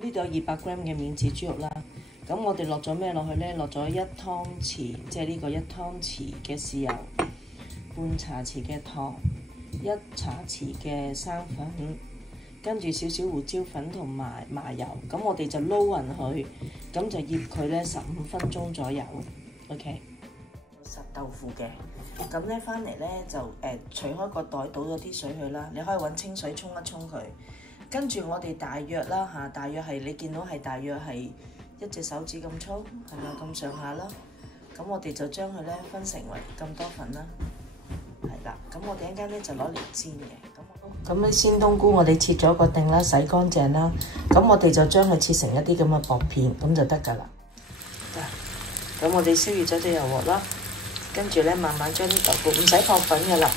呢度有200g 嘅免治豬肉啦。咁我哋落咗咩落去呢？落咗1湯匙，即係呢個1湯匙嘅豉油，半茶匙嘅糖，1茶匙嘅生粉，跟住少少胡椒粉同埋麻油。咁我哋就撈勻佢，咁就醃佢呢15分鐘左右。OK。實豆腐嘅，咁咧翻嚟咧就除開個袋，倒咗啲水去啦。你可以揾清水沖一沖佢。跟住我哋大約啦嚇，大約係你見到係大約係1隻手指咁粗，係啦咁上下啦。咁我哋就將佢咧分成為咁多份啦，係啦。咁我哋一間咧就攞嚟煎嘅。咁咧鮮冬菇我哋切咗個丁啦，洗乾淨啦。咁我哋就將佢切成一啲咁嘅薄片，咁就得㗎啦。咁我哋燒熱咗隻油鑊啦。跟住咧，慢慢將啲豆腐唔使放粉嘅啦，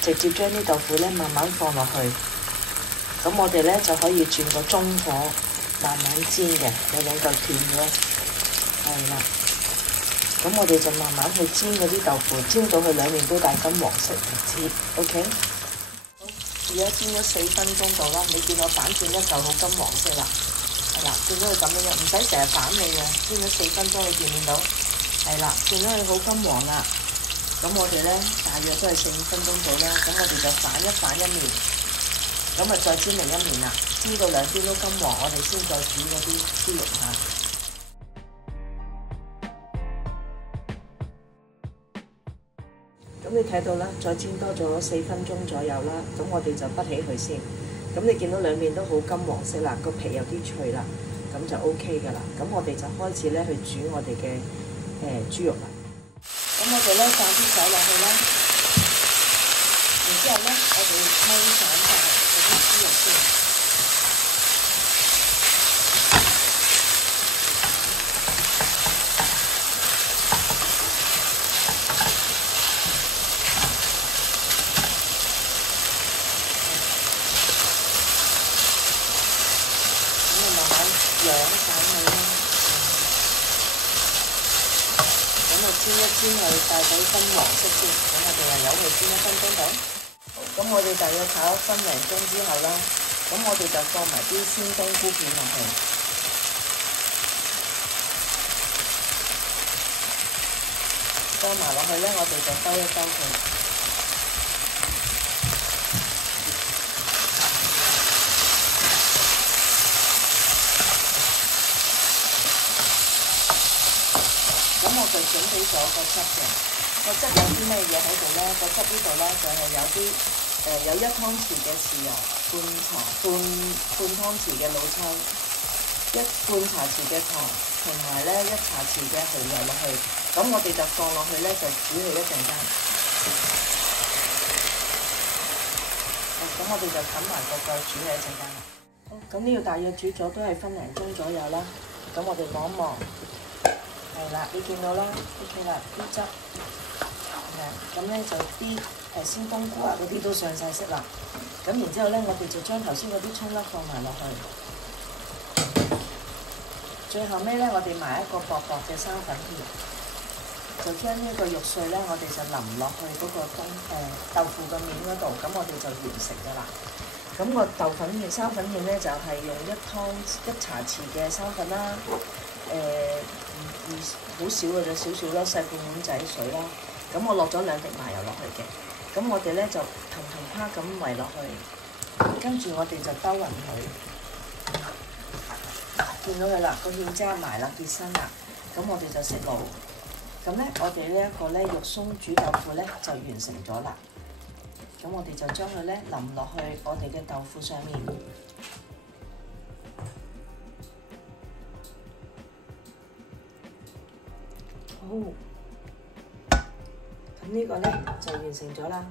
直接將啲豆腐咧慢慢放落去。咁我哋咧就可以轉個中火，慢慢煎嘅，有兩嚿斷咗，係啦。咁我哋就慢慢去煎嗰啲豆腐，煎到佢兩面都帶金黃色為止。OK。好，而家煎咗4分鐘度啦，你見我反轉一嚿好金黃色啦，係啦，見到佢咁樣，唔使成日反你嘅，煎咗4分鐘，你見唔見到？係啦，見到佢好金黃啦。咁我哋咧大約都係4、5分鐘到啦，咁我哋就反一面，咁啊再煎另一面啦，煎到兩邊都金黃，我哋先再煮嗰啲豬肉嚇。咁你睇到啦，再煎多咗4分鐘左右啦，咁我哋就不起佢先。咁你見到兩面都好金黃色啦，個皮有啲脆啦，咁就 OK 噶啦。咁我哋就開始咧去煮我哋嘅豬肉啦。咁我哋咧放啲水落去啦，然之後咧我哋燜散晒嗰啲豬肉先。咁你慢慢養散佢啦。煎一煎佢帶到金黃色先，咁我哋又由佢煎1分鐘到。好，咁我哋大約炒1分零鐘之後啦，咁我哋就放埋啲鮮冬菇片落去，放埋落去咧，我哋就兜一兜佢。咁我就準備咗個汁嘅，個汁有啲咩嘢喺度咧？個汁呢度咧就係有啲有1湯匙嘅豉油，半湯匙嘅老抽，半茶匙嘅糖，同埋咧1茶匙嘅蠔油落去。咁我哋就放落去咧，就煮佢一陣間。咁我哋就冚埋個蓋煮佢一陣間啦。好，咁呢個大約煮咗都係分零鐘左右啦。咁我哋望一望。係啦，你見到啦 ，OK 啦，啲汁，咁咧就啲鮮冬菇啊嗰啲都上晒色啦。咁然之後咧，我哋就將頭先嗰啲葱粒放埋落去。最後尾咧，我哋埋一個薄薄嘅生粉片，就將呢個肉碎咧，我哋就淋落去嗰個豆腐嘅面嗰度，咁我哋就完成㗎啦。咁個生粉片咧就係用1茶匙嘅生粉啦，好少嘅啫，少少啦，細半碗仔水啦。咁我落咗2滴麻油落去嘅。咁我哋咧就同啪咁圍落去，跟住我哋就兜勻佢。見到佢啦，個芡渣埋啦，結身啦。咁我哋就熄爐。咁咧，我哋呢一個咧肉鬆煮豆腐咧就完成咗啦。咁我哋就將佢咧淋落去我哋嘅豆腐上面。好，咁呢個咧就完成咗啦。